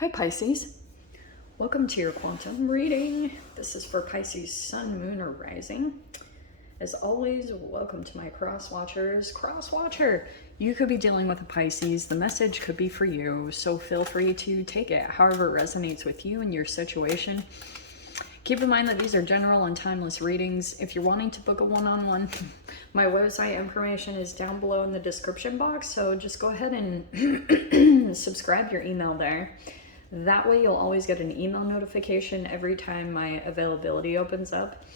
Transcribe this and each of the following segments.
Hi Pisces, welcome to your quantum reading. This is for Pisces sun, moon, or rising. As always, welcome to my cross watchers. Cross watcher, you could be dealing with a Pisces. The message could be for you, so feel free to take it however it resonates with you and your situation. Keep in mind that these are general and timeless readings. If you're wanting to book a one-on-one, my website information is down below in the description box, so just go ahead and subscribe your email there. That way you'll always get an email notification every time my availability opens up.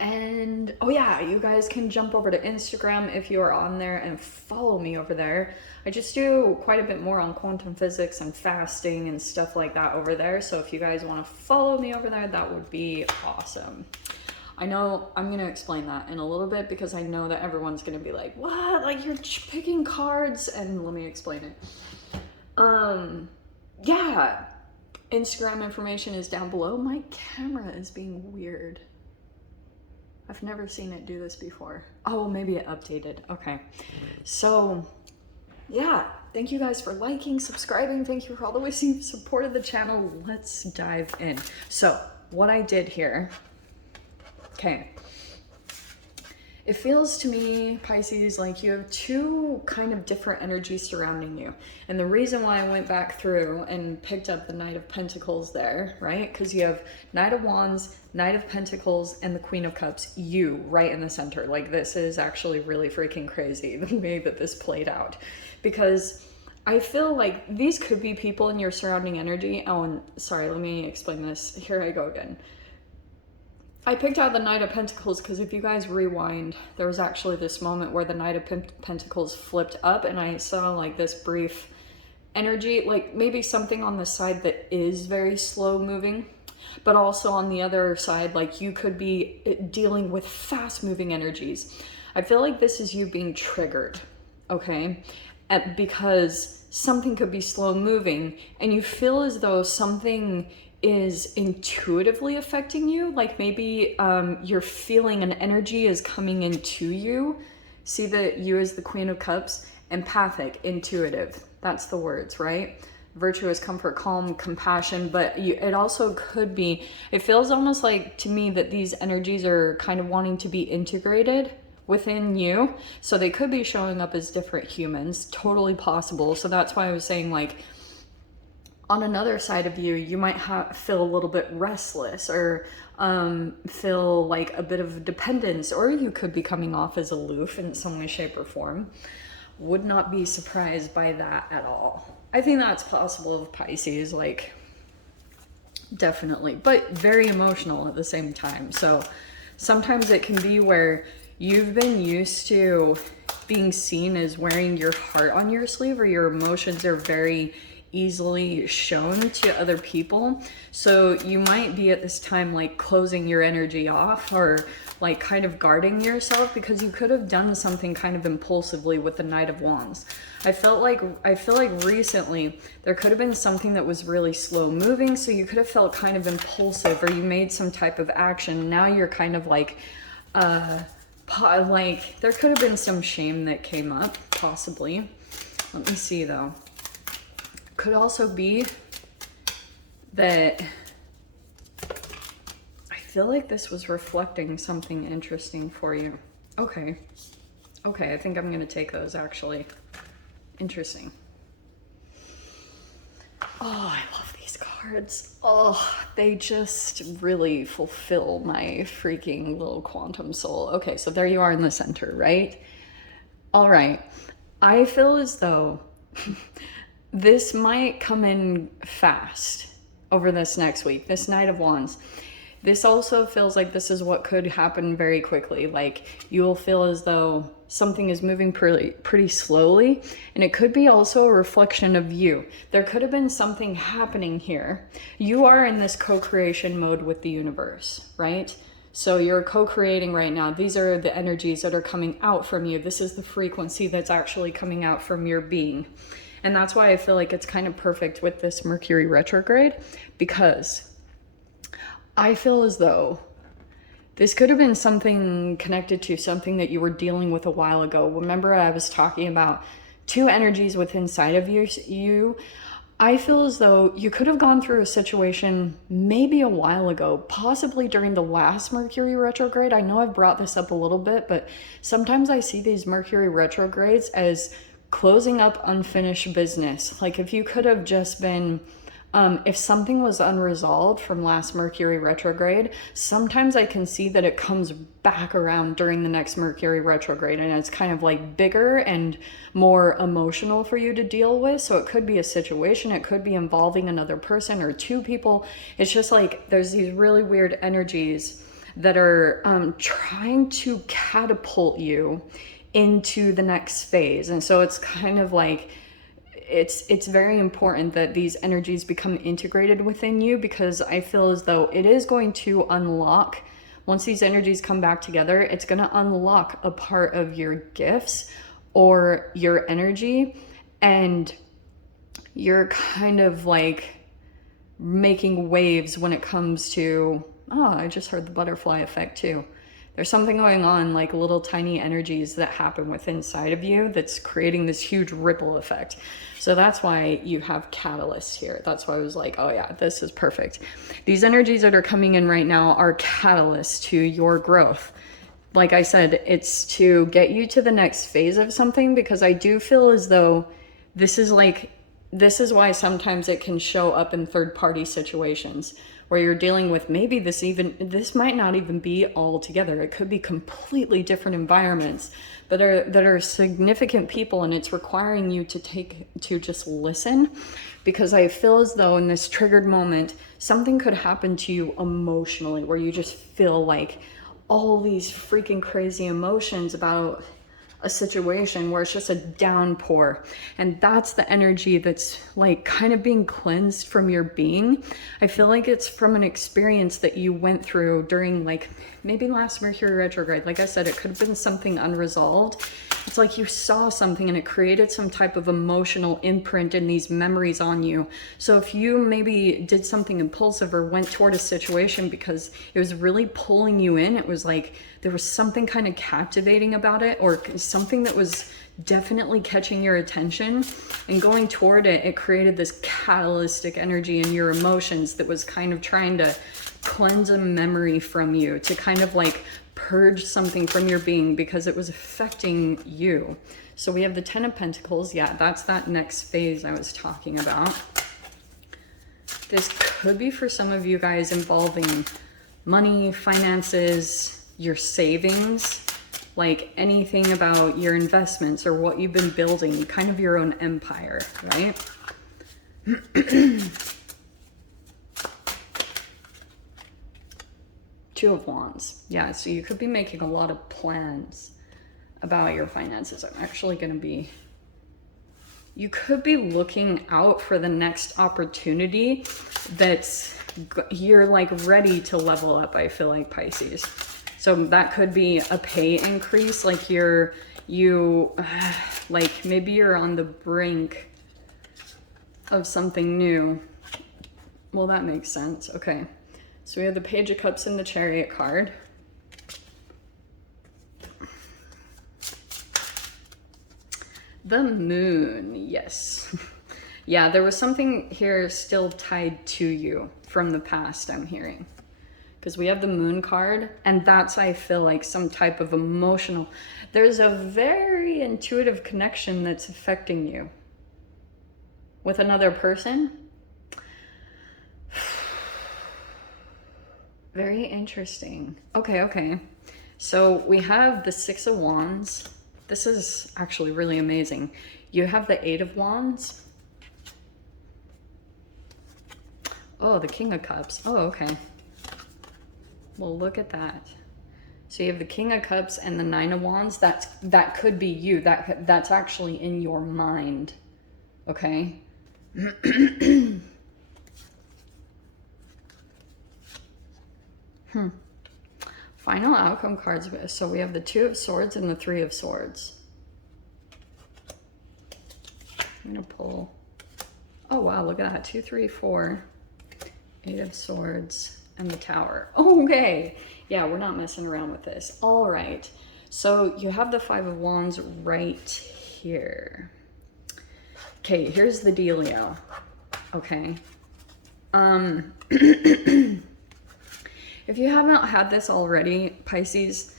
And oh yeah, you guys can jump over to Instagram if you are on there and follow me over there. I just do quite a bit more on quantum physics and fasting and stuff like that over there. So if you guys want to follow me over there, that would be awesome. I know I'm going to explain that in a little bit because I know that everyone's going to be like, what? Like you're picking cards? And let me explain it. Yeah, Instagram information is down below. My camera is being weird. I've never seen it do this before. Oh, maybe it updated. Okay. So, yeah. Thank you guys for liking, subscribing. Thank you for all the ways you've supported the channel. Let's dive in. So, what I did here. Okay. It feels to me, Pisces, like you have two kind of different energies surrounding you. And the reason why I went back through and picked up the Knight of Pentacles there, right? Because you have Knight of Wands, Knight of Pentacles, and the Queen of Cups, you right in the center. Like this is actually really freaking crazy, the way that this played out. Because I feel like these could be people in your surrounding energy. Oh, and sorry, let me explain this. Here I go again. I picked out the Knight of Pentacles because if you guys rewind, there was actually this moment where the Knight of Pentacles flipped up and I saw like this brief energy, like maybe something on the side that is very slow moving, but also on the other side, like you could be dealing with fast moving energies. I feel like this is you being triggered, okay? Because something could be slow moving and you feel as though something is intuitively affecting you, like maybe you're feeling an energy is coming into you. See that you as the Queen of Cups, empathic, intuitive, that's the words, right? Virtuous, comfort, calm, compassion, but it also could be, it feels almost like to me that these energies are kind of wanting to be integrated within you, so they could be showing up as different humans, totally possible. So that's why I was saying like on another side of you, you might feel a little bit restless or feel like a bit of dependence, or you could be coming off as aloof in some way, shape, or form. Would not be surprised by that at all. I think that's possible of Pisces, like definitely, but very emotional at the same time. So sometimes it can be where you've been used to being seen as wearing your heart on your sleeve, or your emotions are very easily shown to other people. So you might be at this time like closing your energy off or like kind of guarding yourself because you could have done something kind of impulsively with the Knight of Wands. I feel like recently there could have been something that was really slow moving, so you could have felt kind of impulsive or you made some type of action. Now you're kind of like there could have been some shame that came up, possibly. Let me see though. Could also be that I feel like this was reflecting something interesting for you. Okay, I think I'm gonna take those actually. Interesting. Oh, I love these cards. Oh, they just really fulfill my freaking little quantum soul. Okay, so there you are in the center, right? All right, I feel as though this might come in fast over this next week, this Knight of Wands. This also feels like this is what could happen very quickly. Like you will feel as though something is moving pretty slowly, and it could be also a reflection of you. There could have been something happening here. You are in this co-creation mode with the universe, right? So you're co-creating right now. These are the energies that are coming out from you. This is the frequency that's actually coming out from your being. And that's why I feel like it's kind of perfect with this Mercury retrograde, because I feel as though this could have been something connected to something that you were dealing with a while ago. Remember I was talking about two energies within inside of you. I feel as though you could have gone through a situation maybe a while ago, possibly during the last Mercury retrograde. I know I've brought this up a little bit, but sometimes I see these Mercury retrogrades as closing up unfinished business. Like if you could have just been, if something was unresolved from last Mercury retrograde, sometimes I can see that it comes back around during the next Mercury retrograde, and it's kind of like bigger and more emotional for you to deal with. So it could be a situation, it could be involving another person or two people. It's just like there's these really weird energies that are trying to catapult you into the next phase. And so it's kind of like it's very important that these energies become integrated within you, because I feel as though it is going to unlock, once these energies come back together, it's going to unlock a part of your gifts or your energy, and you're kind of like making waves when it comes to, oh, I just heard the butterfly effect too. There's something going on, like little tiny energies that happen within inside of you that's creating this huge ripple effect. So that's why you have catalysts here. That's why I was like, oh yeah, this is perfect. These energies that are coming in right now are catalysts to your growth. Like I said, it's to get you to the next phase of something, because I do feel as though this is why sometimes it can show up in third-party situations where you're dealing with, maybe this might not even be all together. It could be completely different environments that are significant people, and it's requiring you to just listen, because I feel as though in this triggered moment, something could happen to you emotionally where you just feel like all these freaking crazy emotions about a situation where it's just a downpour, and that's the energy that's like kind of being cleansed from your being. I feel like it's from an experience that you went through during like maybe last Mercury retrograde. Like I said, it could have been something unresolved. It's like you saw something and it created some type of emotional imprint in these memories on you. So if you maybe did something impulsive or went toward a situation because it was really pulling you in, it was like there was something kind of captivating about it, or something that was definitely catching your attention, and going toward it, it created this catalytic energy in your emotions that was kind of trying to cleanse a memory from you, to kind of like purge something from your being because it was affecting you. So we have the Ten of Pentacles. Yeah, that's that next phase I was talking about. This could be for some of you guys involving money, finances, your savings, like anything about your investments or what you've been building, kind of your own empire, right? Two of Wands. Yeah, so you could be making a lot of plans about your finances. I'm actually going to be, you could be looking out for the next opportunity that's, you're like ready to level up, I feel like, Pisces. So that could be a pay increase, like like maybe you're on the brink of something new. Well, that makes sense. Okay. So we have the Page of Cups and the Chariot card. The Moon, yes. Yeah, there was something here still tied to you from the past, I'm hearing. Because we have the Moon card, and that's, I feel like, some type of emotional, there's a very intuitive connection that's affecting you with another person. Very interesting. Okay. So we have the Six of Wands. This is actually really amazing. You have the Eight of Wands. Oh, the King of Cups. Oh, okay. Well, look at that. So you have the King of Cups and the Nine of Wands. That could be you. That's actually in your mind. Okay. Final outcome cards. So we have the Two of Swords and the Three of Swords. I'm gonna pull. Oh wow, look at that. 2, 3, 4. Eight of Swords and the Tower. Okay. Yeah, we're not messing around with this. All right. So you have the Five of Wands right here. Okay, here's the dealio. Okay. If you haven't had this already, Pisces,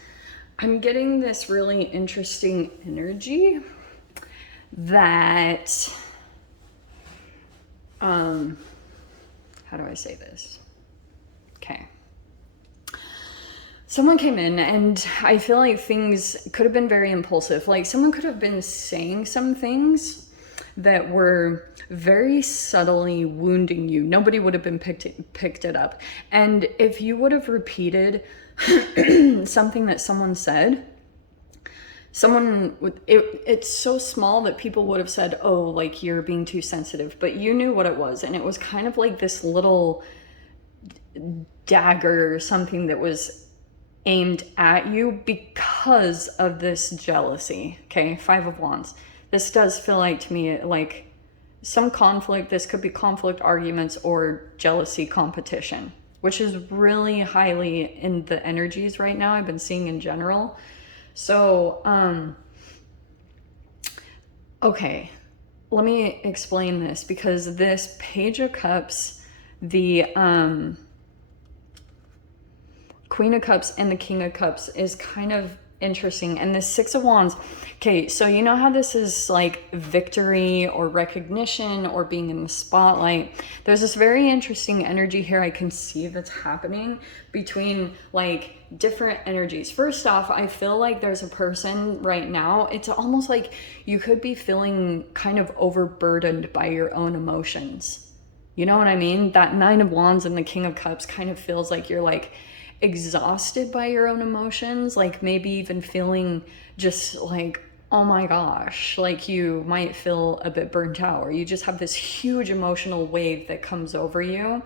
I'm getting this really interesting energy that, how do I say this? Okay. Someone came in and I feel like things could have been very impulsive. Like someone could have been saying some things that were very subtly wounding you. Nobody would have been picked it up. And if you would have repeated something that someone said, it's so small that people would have said, oh, like you're being too sensitive, but you knew what it was. And it was kind of like this little dagger or something that was aimed at you because of this jealousy. Okay, 5 of Wands. This does feel like to me like some conflict. This could be conflict, arguments, or jealousy, competition, which is really highly in the energies right now I've been seeing in general. So, okay, let me explain this, because this Page of Cups, the Queen of Cups and the King of Cups is kind of interesting. And the 6 of Wands, okay, so you know how this is like victory or recognition or being in the spotlight? There's this very interesting energy here I can see that's happening between like different energies. First off, I feel like there's a person right now, it's almost like you could be feeling kind of overburdened by your own emotions. You know what I mean? That 9 of Wands and the King of Cups kind of feels like you're like exhausted by your own emotions, like maybe even feeling just like, oh my gosh, like you might feel a bit burnt out, or you just have this huge emotional wave that comes over you.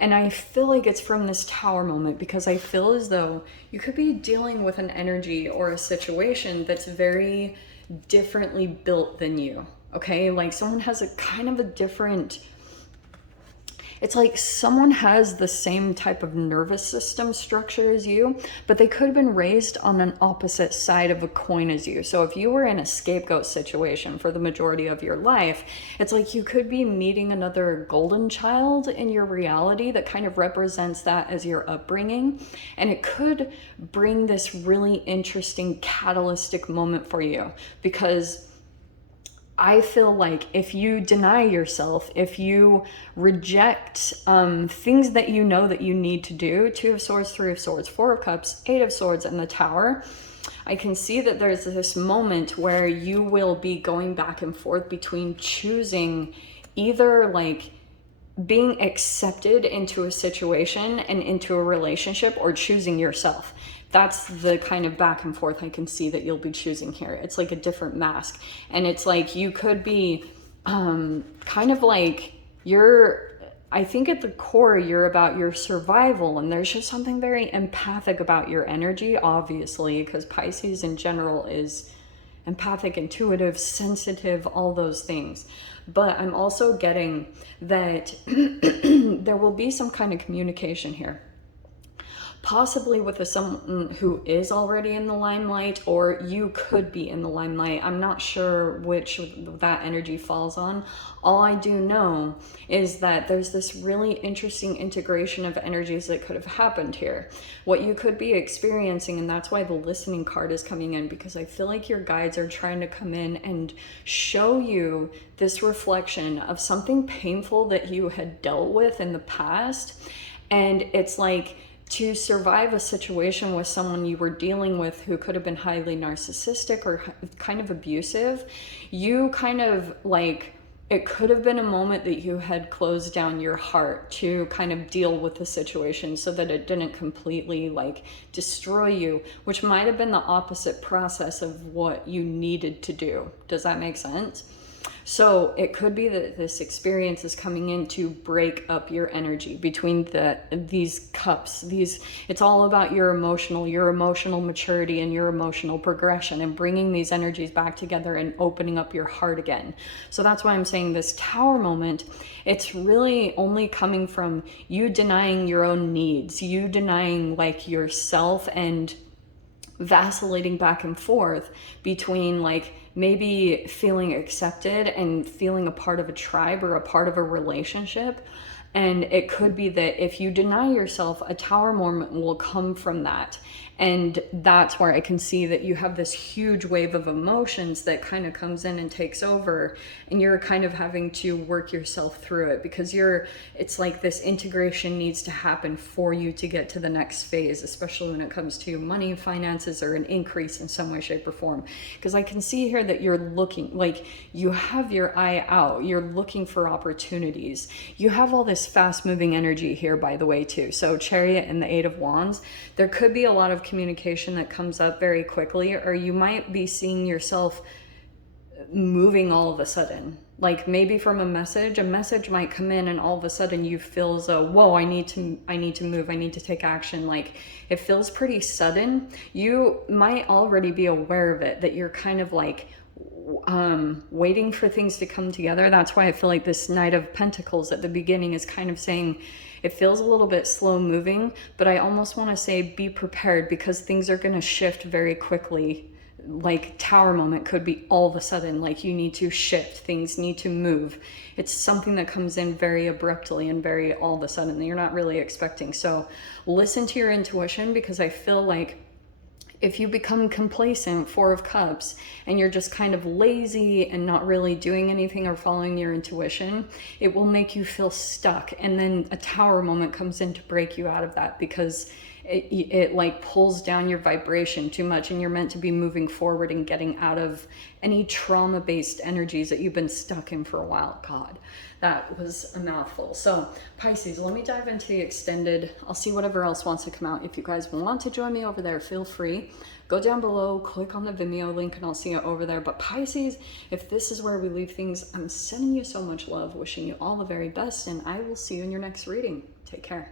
And I feel like it's from this Tower moment, because I feel as though you could be dealing with an energy or a situation that's very differently built than you. Okay, like someone has a kind of a different, it's like someone has the same type of nervous system structure as you, but they could have been raised on an opposite side of a coin as you. So if you were in a scapegoat situation for the majority of your life, it's like you could be meeting another golden child in your reality that kind of represents that as your upbringing. And it could bring this really interesting catalytic moment for you, because I feel like if you deny yourself, if you reject things that you know that you need to do, 2 of Swords, 3 of Swords, 4 of Cups, 8 of Swords, and the Tower, I can see that there's this moment where you will be going back and forth between choosing either like being accepted into a situation and into a relationship, or choosing yourself. That's the kind of back and forth I can see that you'll be choosing here. It's like a different mask. And it's like you could be kind of like I think at the core, you're about your survival. And there's just something very empathic about your energy, obviously, because Pisces in general is empathic, intuitive, sensitive, all those things. But I'm also getting that there will be some kind of communication here, possibly with someone who is already in the limelight, or you could be in the limelight. I'm not sure which that energy falls on. All I do know is that there's this really interesting integration of energies that could have happened here. What you could be experiencing, and that's why the listening card is coming in, because I feel like your guides are trying to come in and show you this reflection of something painful that you had dealt with in the past. And it's like, to survive a situation with someone you were dealing with who could have been highly narcissistic or kind of abusive, you kind of like, it could have been a moment that you had closed down your heart to kind of deal with the situation so that it didn't completely like destroy you, which might have been the opposite process of what you needed to do. Does that make sense? So it could be that this experience is coming in to break up your energy between these cups. It's all about your emotional maturity and your emotional progression, and bringing these energies back together and opening up your heart again. So that's why I'm saying this Tower moment, it's really only coming from you denying your own needs, you denying like yourself, and vacillating back and forth between like maybe feeling accepted and feeling a part of a tribe or a part of a relationship. And it could be that if you deny yourself, a tower moment will come from that. And that's where I can see that you have this huge wave of emotions that kind of comes in and takes over, and you're kind of having to work yourself through it, because it's like this integration needs to happen for you to get to the next phase, especially when it comes to money, finances, or an increase in some way, shape, or form. Because I can see here that you're looking, like you have your eye out, you're looking for opportunities. You have all this fast moving energy here, by the way, too. So Chariot and the Eight of Wands, there could be a lot of communication that comes up very quickly, or you might be seeing yourself moving all of a sudden. Like maybe from a message might come in, and all of a sudden you feel as though, whoa, I need to move, I need to take action. Like it feels pretty sudden. You might already be aware of it, that you're kind of like waiting for things to come together. That's why I feel like this Knight of Pentacles at the beginning is kind of saying it feels a little bit slow moving, but I almost want to say be prepared, because things are going to shift very quickly. Like tower moment could be all of a sudden, like you need to shift, things need to move. It's something that comes in very abruptly and very all of a sudden that you're not really expecting. So listen to your intuition, because I feel like if you become complacent, Four of Cups, and you're just kind of lazy and not really doing anything or following your intuition, it will make you feel stuck. And then a tower moment comes in to break you out of that, because it like pulls down your vibration too much, and you're meant to be moving forward and getting out of any trauma-based energies that you've been stuck in for a while. God, that was a mouthful. So Pisces, let me dive into the extended. I'll see whatever else wants to come out. If you guys want to join me over there, feel free. Go down below, click on the Vimeo link, and I'll see you over there. But Pisces, if this is where we leave things, I'm sending you so much love, wishing you all the very best, and I will see you in your next reading. Take care.